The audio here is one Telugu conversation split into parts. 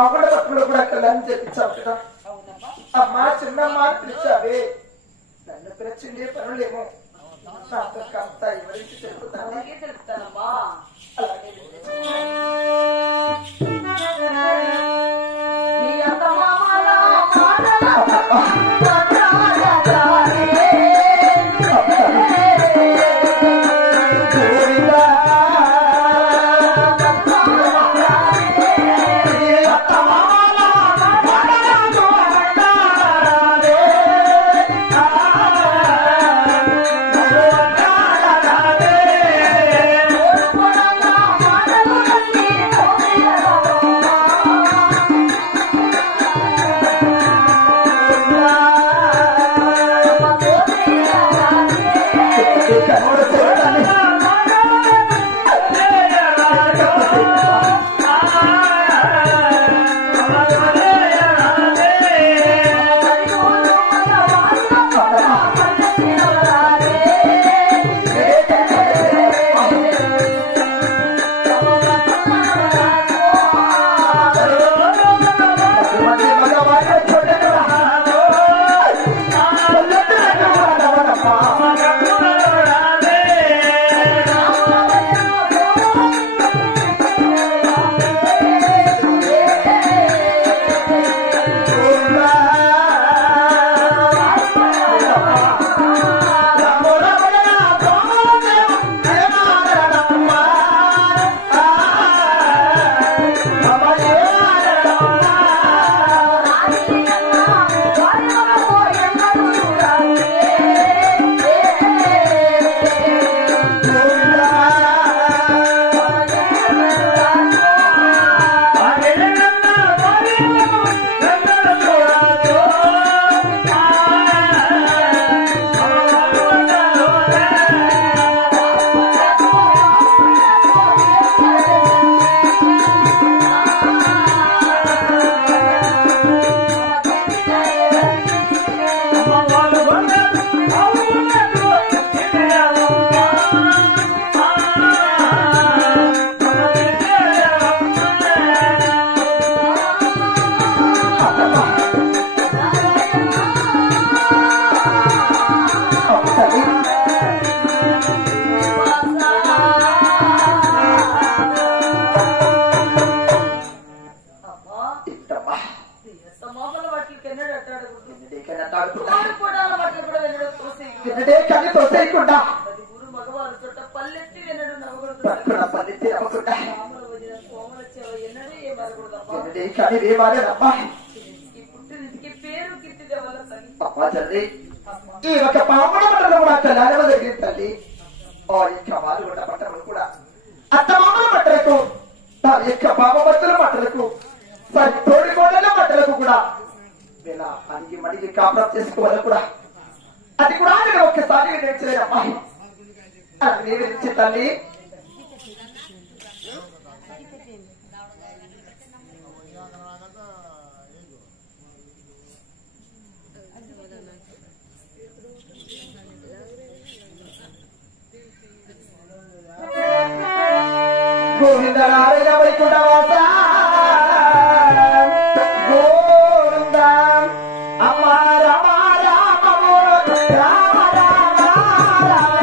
పాపడ పట్టులో కూడా కళ్యాణం చేపించావు కదా అమ్మా చిన్నమ్మ పిలిచావే నన్ను పిలిచిండే పనులేమో నాతో కాస్త ఎవరికి తెలుపుతానమ్మా అలాగే ఈ ఒక పాపడ పట్టణం కూడా కళ్యాణం జరిగింది తల్లి ఇంకా వారు కూడా పట్టణం కూడా అత్తమామల బట్టలకు దాని యొక్క బాబభక్తుల బట్టలకు తోడికోడల బట్టలకు కూడా ఇలా అడిగి మడిగి కాపురం చేసుకోవాలి కూడా అది కూడా నేను ఒక్కసారి నేర్చలేదమ్మా అది వివరించి తల్లి గోవింద నారాయణ వైకుంఠవాస గోవింద అమ్మ రామ రామ రామ రామ రామ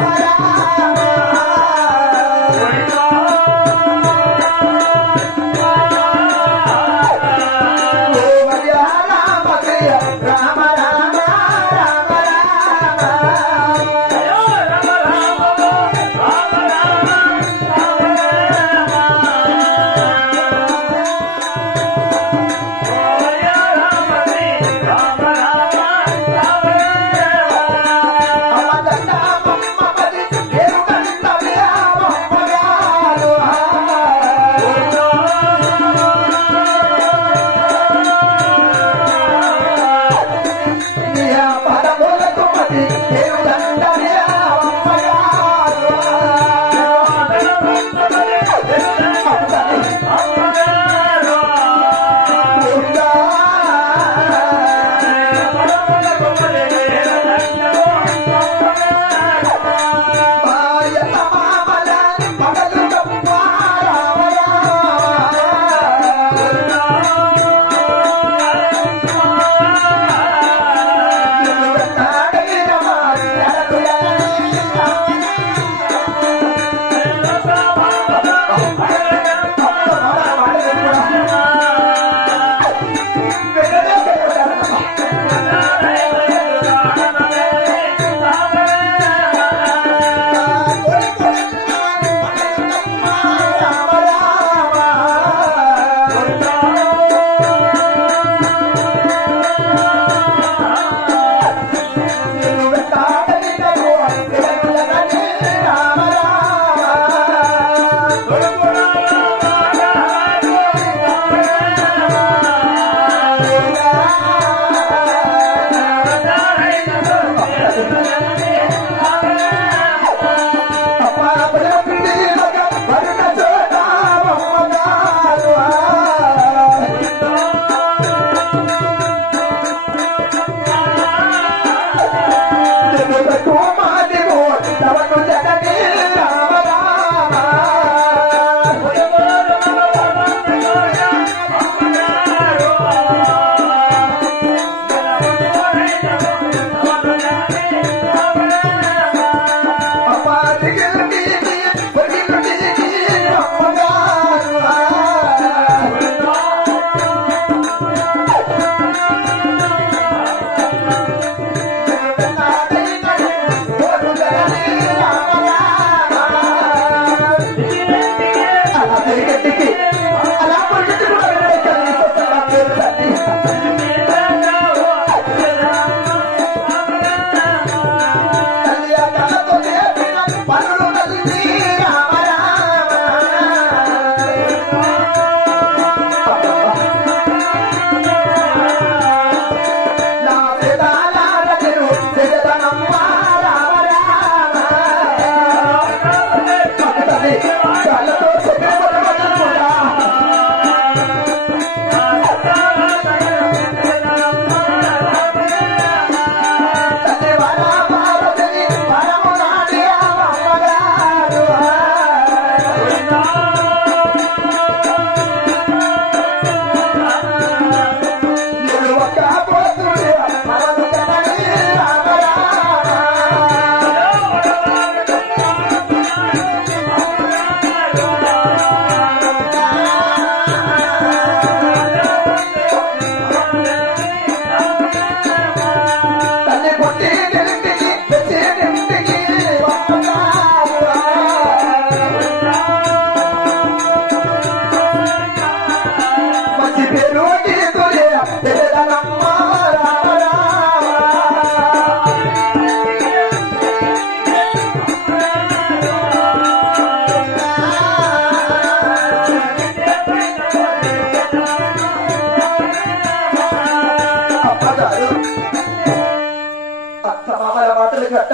తమకు జగని రామ రామ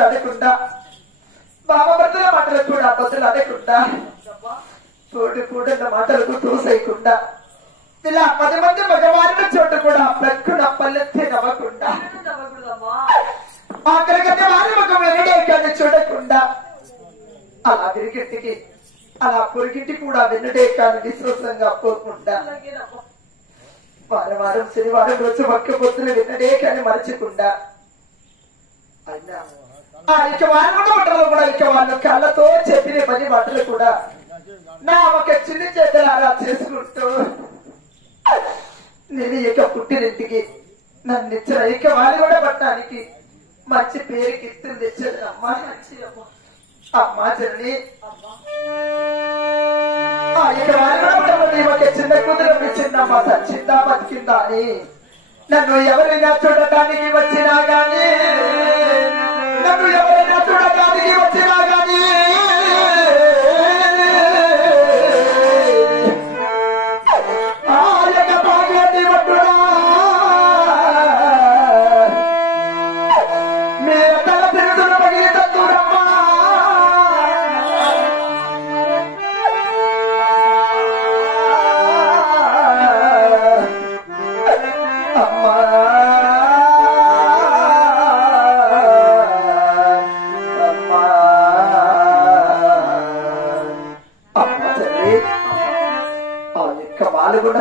అడగకుండా బాబభద్రుల మాటలకు కూడా బదులు అడగకుండా కూడిన మాటలకు తోసేయకుండా ఇలా 10 మంది మగవారిన చోటు కూడా ప్రక్కున పల్లెత్తి నవ్వకుండా ఆఖరిగతి వారి ముఖం వెనడే కానీ చూడకుండా అలా విరిగింటికి అలా పొరిగింటి కూడా వెన్నడే కానీ విశ్వాసంగా పోకుండా వారం శనివారం రోజు ఒక్క పొద్దులు విన్నడే కానీ మరచకుండా అయినా ఇక వారు కూడా ఇక వాళ్ళు కళ్ళతో చెప్పిన 10 మాటలు కూడా నా ఒక చిన్న చేతలారా చేసుకుంటూ నేను ఇక పుట్టినింటికి నన్ను ఇచ్చిన ఇక వాళ్ళు కూడా పట్టడానికి మంచి పేరుకి ఇస్తుంది తెచ్చాను అమ్మా జనని ఇక వాళ్ళు కూడా ఒక చిన్న కూతురు చిన్నమ్మ సచ్చిందా బతికిందా అని నన్ను ఎవరైనా చూడటానికి వచ్చినా గానీ నన్ను ఎవరైనా చూడటానికి వచ్చినా గానీ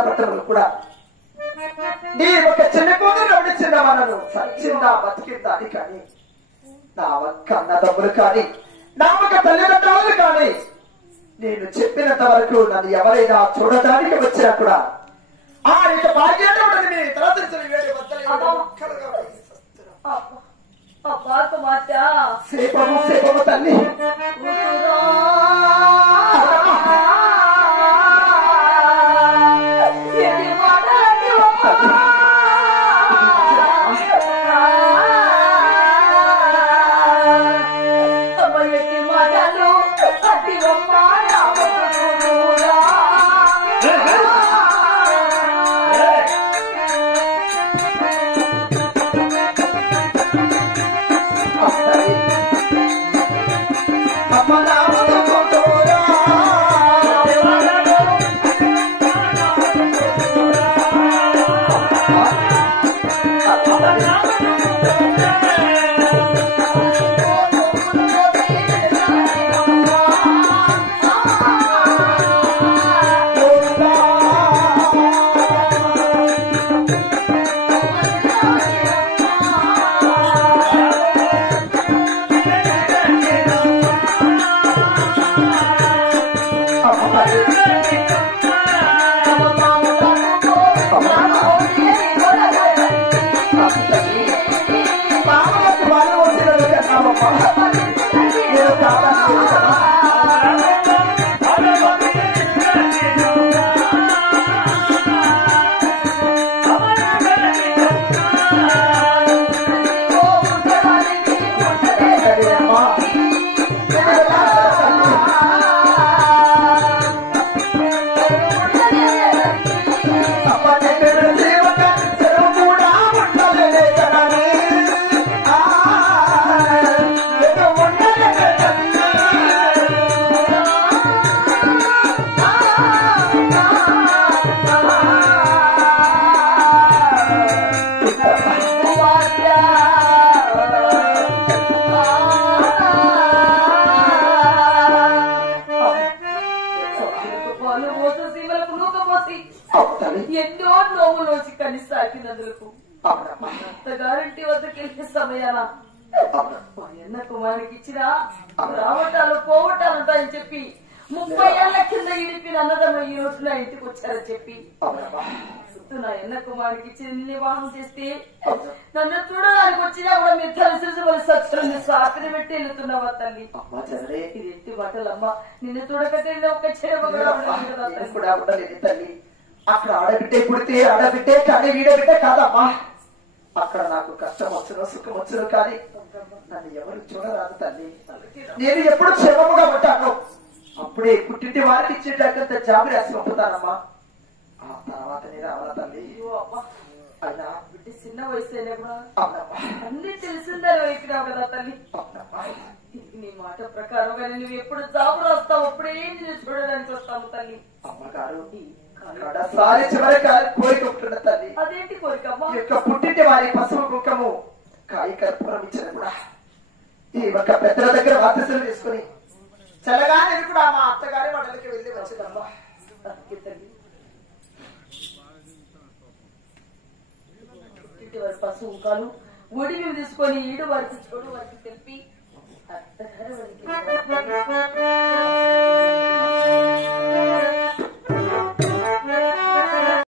పట్టణంలో కూడా నీ ఒక చిన్న కూతురు నడిచిందా నన్ను సచ్చిందా బతికిందా అని కానీ నా ఒక్క అన్నదమ్ములు కానీ నా ఒక తల్లిదండ్రులు కానీ నేను చెప్పినంత వరకు నన్ను ఎవరైనా చూడటానికి వచ్చినా కూడా ఇక భాగ్యాన్ని ఉండదు నీ తలదించిన వేడి సేపము తల్లి ఎన్నో నోములోచి కనీస సాకినందులకు అత్తగారింటి వద్దకు వెళ్ళే సమయాన మా అన్న కుమారునికి ఇచ్చిన రావటాలు పోవటాలుంటాయని చెప్పి 30 ఏళ్ల కింద ఇడిపిన అన్నదమ్ములు ఈ రోజు నా ఇంటికి వచ్చారని చెప్పి నా అన్న కుమారునికి ఇచ్చి వివాహం చేస్తే నన్ను చూడడానికి వచ్చినా కూడా మీరు తలసి సత్సరాన్ని సాకిని పెట్టి వెళ్తున్నావా తల్లి? ఇది ఎట్టి మాటలమ్మా, నిన్ను చూడకంటే ఒక్క తల్లి. అక్కడ ఆడబిడ్డే పుడితే ఆడబిడ్డే కానీ వీడబిడ్డే కాదమ్మా. అక్కడ నాకు కష్టం వచ్చును సుఖం వచ్చును కానీ నన్ను ఎవరు చూడరాదు తల్లి. నేను ఎప్పుడు క్షేమముగా ఉంటాను. అప్పుడే పుట్టింటి వారికి ఇచ్చేటంత జాబు రాసి పంపుతానమ్మా. ఆ తర్వాత నేను రావాలా తల్లి? అయినా బిడ్డ చిన్న వయసునే కూడా అన్ని తెలిసిందని ఎక్కినావు కదా తల్లి. నీ మాట ప్రకారంగా నువ్వు ఎప్పుడు జాబు రాస్తావు అప్పుడే నేను చూడడానికి వస్తాము తల్లి. అమ్మగారు కడసారి చివరి కోరిక ఉంటున్న తల్లి. అదేంటి కోరికమ్మా? యొక్క పుట్టింటి వారి పసుపు కుంకము కాయి కర్పూరం ఇచ్చిన కూడా ఈ ఒక్క పెద్దల దగ్గర బాధ్యతలు తీసుకుని చల్లగా నేను కూడా మా అత్తగారి వంటలకి వెళ్ళి వచ్చిందమ్మా. వారి పసుపు కాలు ఒడివి తీసుకొని ఈడు వారికి చోడు వారికి తెలిపి అత్తగారి వారికి